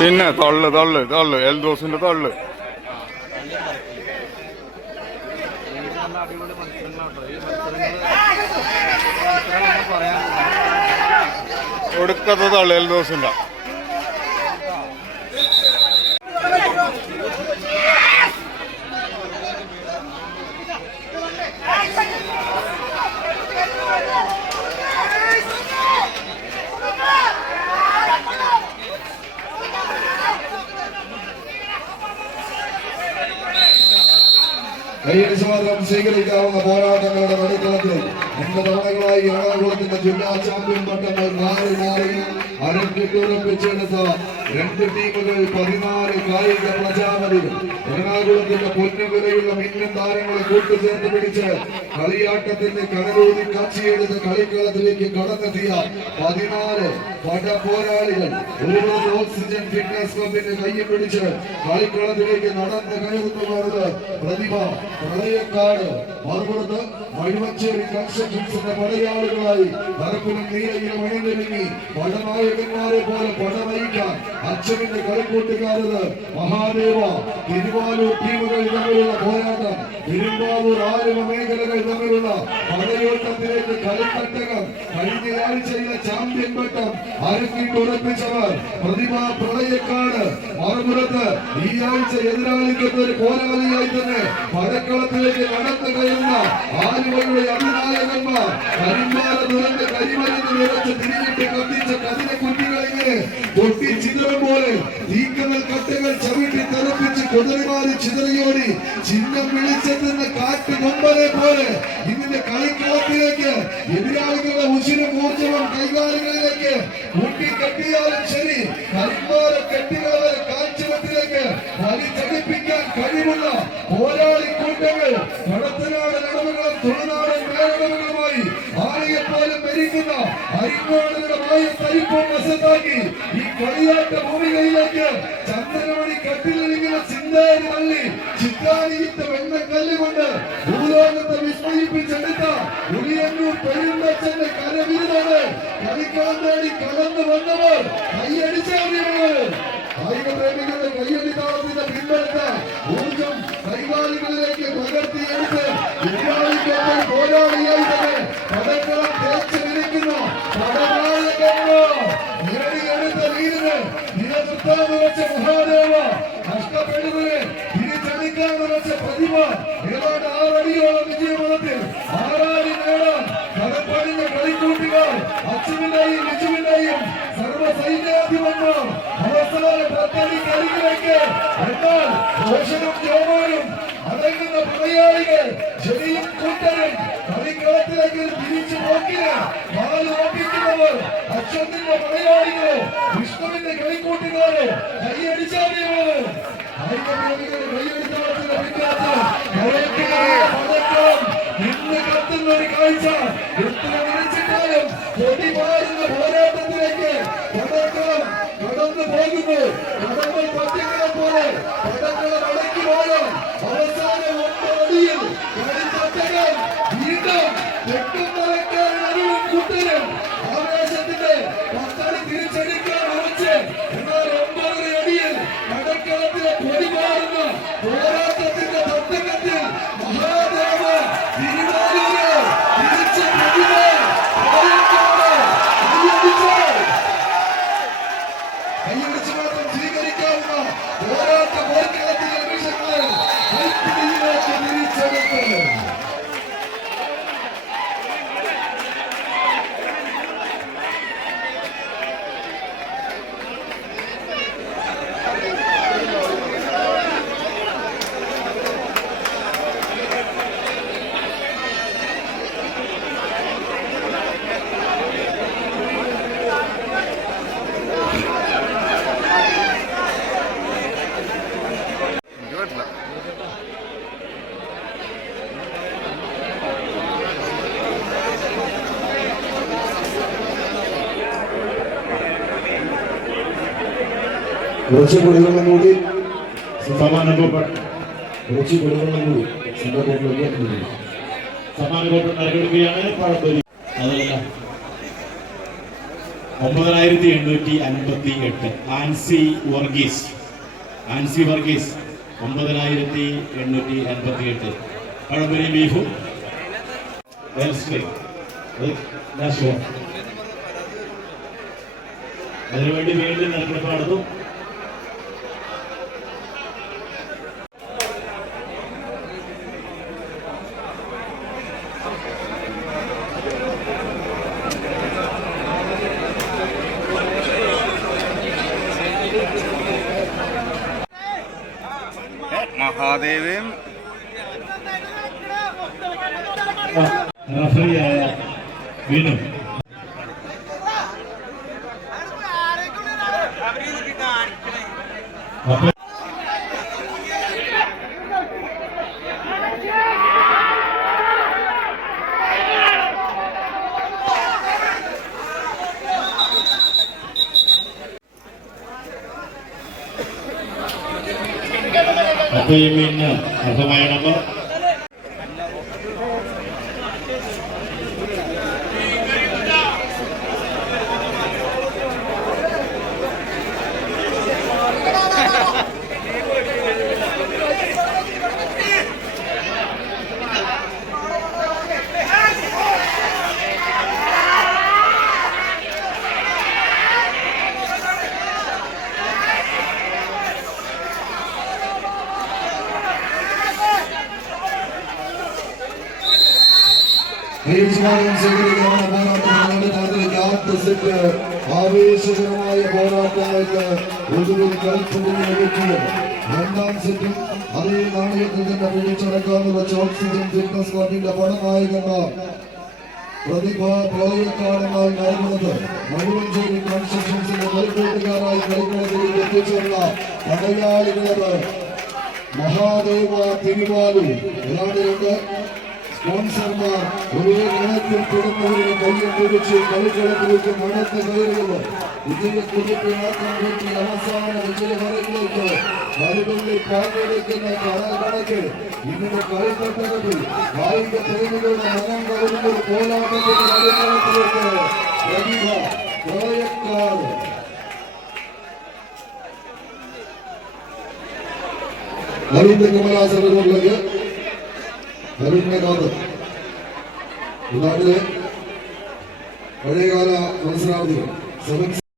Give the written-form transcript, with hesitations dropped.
പിന്നെ തൊള്ളു എൽദോസിന്റെ തൊള്ളു ഒടുക്കത്തെ തൊള്ളു എൽദോസിന്റെ. കൈയടിച്ചുമാത്രം സ്വീകരിക്കാവുന്ന പോരാട്ടങ്ങളുടെ നടുക്കളത്തിൽ 2 തവണകളായി എറണാകുളത്തിന്റെ ജില്ലാ ചാമ്പ്യൻ പട്ടങ്ങൾ മാറി അരക്കിട്ടുറപ്പിച്ചെടുത്ത 2 ടീമുകൾ 14 കായിക പ്രജാപതികൾ എറണാകുളത്തിന്റെ പൊന്നുവിലയുള്ള മിന്നൻ താരങ്ങളെ കൂട്ടുചേർത്ത് പിടിച്ച് കളിയാട്ടത്തിന്റെ കടലൂരി കാച്ചിയെടുത്ത് കളിക്കളത്തിലേക്ക് കടന്നെത്തിയ 14 പടപോരാളികൾ ഒരു ഓക്സിജൻ ഫിറ്റ്നസ് ക്ലബിന്റെ കയ്യിൽ പിടിച്ച് കളിക്കളത്തിലേക്ക് നടന്ന് കയറുന്നത് പ്രതിഭ പ്രളയക്കാട്, മറുപുറത്ത് മഴുവച്ചേരി കൺസ്ട്രക്ഷൻസിന്റെ പടയാളികളായി പരപ്പിലും നീലയിലും അണിനിരങ്ങി പടനായകന്മാരെ പോലെ പടനയിക്കാൻ അച്ഛന്റെ കളിക്കൂട്ടുകാരത് മഹാദേവ. തിരുവാലൂർ ടീമുകൾ തമ്മിലുള്ള പോരാട്ടം, പെരുമ്പാവൂർ ആലുവ മേഖലകൾ തമ്മിലുള്ള പടയോട്ടത്തിലേക്ക് കളിത്തട്ടകം കഴിഞ്ഞയാഴ്ചയിലെ ചാമ്പ്യൻ പട്ടം അരക്കിട്ടുറപ്പിച്ചവർ പ്രതിഭ പ്രളയക്കാട്. മറുപുറത്ത് ഈ ആഴ്ച എതിരാളിക്കുന്ന ഒരു പോരാളിയായി തന്നെ പടക്കളത്തിലേക്ക് നടന്നു കയറുന്ന ആലുവയുടെ അതിനായകന്മാർ കരിമ്പാല തുറന്ന് കരിമരുന്ന് നിറച്ച് തിരിഞ്ഞിട്ട് കത്തിച്ച കതിര കുട്ടികളിങ്ങനെ പൊട്ടിച്ചിതറും പോലെ തീക്കനൽ കട്ടകൾ ചവിട്ടി തെറപ്പിച്ച് കുതിരമാരി ചിതറിയോടി ചിഹ്നം വിളിച്ചെത്തുന്ന കാറ്റ് കൊമ്പനെ പോലെ ഇതിന്റെ കളിക്കളത്തിലേക്ക് എതിരാളികളുടെ ഉശിരും ഊർജവും കൈകാലുകളിലേക്ക് കൂട്ടിക്കെട്ടിയാലും ശരി കരിമ്പാല കെട്ടികളെ കാഴ്ചവത്തിലേക്ക് വലിച്ചടിപ്പിക്കാൻ കഴിവുള്ള പോരാളി കൂട്ടങ്ങൾ കടത്തനാട് നടവുകളും തുളുനാടൻ മേളകളുമായി ആരെയെപ്പോലും ഭരിക്കുന്ന അരിങ്ങോടുകളുടെ മായ തരിപ്പും വശത്താക്കി ഈ കളിയാട്ട ഭൂമികയിലേക്ക് ചന്ദ്രമണി കട്ടിലിരിക്കുന്ന ചിന്താരി വള്ളി ചിത്താരിയിട്ട വെണ്ണക്കല്ല് കൊണ്ട് ഭൂലോകത്തെ വിസ്മയിപ്പിച്ചെടുത്ത ഉളിയന്നൂർ പെരുന്തച്ഛന്റെ കരവിരുതാണ് കളിക്കളം തേടി കടന്നു വന്നവർ കൈയടിച്ചറിയുന്നത്. കായിക പ്രേമികളുടെ കയ്യടി താളത്തിന്റെ പിൻബലത്ത ഊർജം കൈകാലികളിലേക്ക് പകർത്തിയെടുത്ത് എതിരാളിക്കൊപ്പം പോരാളിയായി തന്നെ പടക്കളം തേച്ച് വിരിക്കുന്ന പടനായകന്മാർ നേടിയെടുത്ത വീരന് നിലനിർത്താൻ ഉറച്ച മഹാദേവ, നഷ്ടപ്പെടുന്നതിന് തിരിച്ചടിക്കാൻ ഉറച്ച പ്രതിഭ. ഏതാണ്ട് 6 അടിയോളം വിജയമതത്തിൽ ആറാടി നേടാൻ കടപ്പണിഞ്ഞ കളിക്കൂട്ടുകാർ അച്ഛന്റെയും വിജുവിന്റെയും സർവ്വസൈന്യാധിപന്മാർ അവസാന പദ്ധതിക്കരികിലേക്ക്. എന്നാൽ ദോഷനും ജോമാനും അടങ്ങുന്ന പടയാളികൾ ശരിയും കൂട്ടരും കളിക്കളത്തിലേക്ക് തിരിച്ചു നോക്കിന് കാല് ഓപ്പിക്കുന്നവർ അച്ഛന്റെ പടയാളികളോ വിഷ്ണുവിന്റെ കളിക്കൂട്ടുകാരോ കൈയടിച്ചാടിയവർ കൈയടിത്താളത്തിന്റെ പിന്നാത്ത പടക്കം ഇന്ന് കത്തുന്ന ഒരു കാഴ്ച. എത്ര വിളിച്ചിട്ടാലും പൊടിമാറുന്ന പോരാട്ടത്തിലേക്ക് പടക്കം കടന്നു പോകുന്നു. കടന്നു പറ്റികളെ പോലെ പടക്കളം അടക്കി പോകാൻ അവസാന 9 അടിയിൽ കളിത്തട്ടകം വീണ്ടും തെക്കും മറക്കാരൻ അറിവും കൂട്ടരും ആവേശത്തിന്റെ 10 അടി തിരിച്ചടിക്കാൻ ഉറച്ച്. എന്നാൽ 9 അടിയിൽ കടക്കളത്തിലെ പൊടിമാറുന്ന പോരാട്ടത്തിന്റെ തട്ടകത്തിൽ മഹാദേവ തിരുവാലൂര് തിരിച്ച് പ്രതിഭ കൈയടിച്ച് മാത്രം സ്വീകരിക്കാവുന്ന പോരാട്ട പോർക്കളത്തിലെ നിമിഷങ്ങൾ കൈപ്പിടിയിലേക്ക് തിരിച്ചെടുത്ത് കുറച്ച് കുടിവെള്ളം കൂടി കുറച്ച് കുടിവെള്ളം കൂടി സിംഗപ്പൂരിലേക്ക് സമ്മാന കോപ്പ് നൽകുകയാണ്. അതല്ല 9858 ആൻസി വർഗീസ് 9858 പഴംപൊരി ബീഫും അതിനുവേണ്ടി വീണ്ടും നറുക്കെടുപ്പ് നടത്തും. മഹാദേവൻ റഫറിയായ വിനു അപ്പയും ഇന്ന് അർഹമായ നമ്പർ ആവേശകരമായ പോരാട്ടങ്ങൾക്ക് ഒടുവിൽ കളിപ്പുറം ലഭിച്ചു. രണ്ടാം സെറ്റും അതേ നാണയത്തിൽ തന്നെ പിടിച്ചടക്കാനുള്ള ഓക്സിജൻ ഫിറ്റ്നസ് ക്ലബിന്റെ പടനായകന്മാർ പ്രതിഭ പ്രളയക്കാരനായി നൽകുന്നത് മഴുവഞ്ചേരി കൺസ്ട്രക്ഷൻസിന്റെ കളിക്കൂട്ടുകാരായി കളിക്കളത്തിലേക്ക് എത്തിച്ചേർന്ന പടയാളികളത് മഹാദേവ തിരുവാലു ഏതാണ്ട് സ്പോൺസർമാർ ഒരേ ഗണത്തിൽ പെടുന്നവരുടെ കയ്യിൽ പിടിച്ച് കളിക്കളത്തിലേക്ക് നടന്നു കയറുന്നത് ഇതിനെ കുതിപ്പിനാക്കാൻ വേണ്ടി അവസാന വിജയവരയിലേക്ക് കളികളിൽ പങ്കെടുക്കുന്ന കണക്കിൽ ഇതിന്റെ കളിത്തട്ടകത്തിൽ കായിക പ്രേമികളുടെ മനം കവരുന്ന ഒരു പോരാട്ടത്തിന്റെ കളിക്കളത്തിലേക്ക് പ്രതിഭ പ്രളയക്കാർ അരുൺ കമലാസറിലേക്ക് അരുണിനെക്കാണ് നാട്ടിലെ പഴയകാല മത്സരാർത്ഥികൾ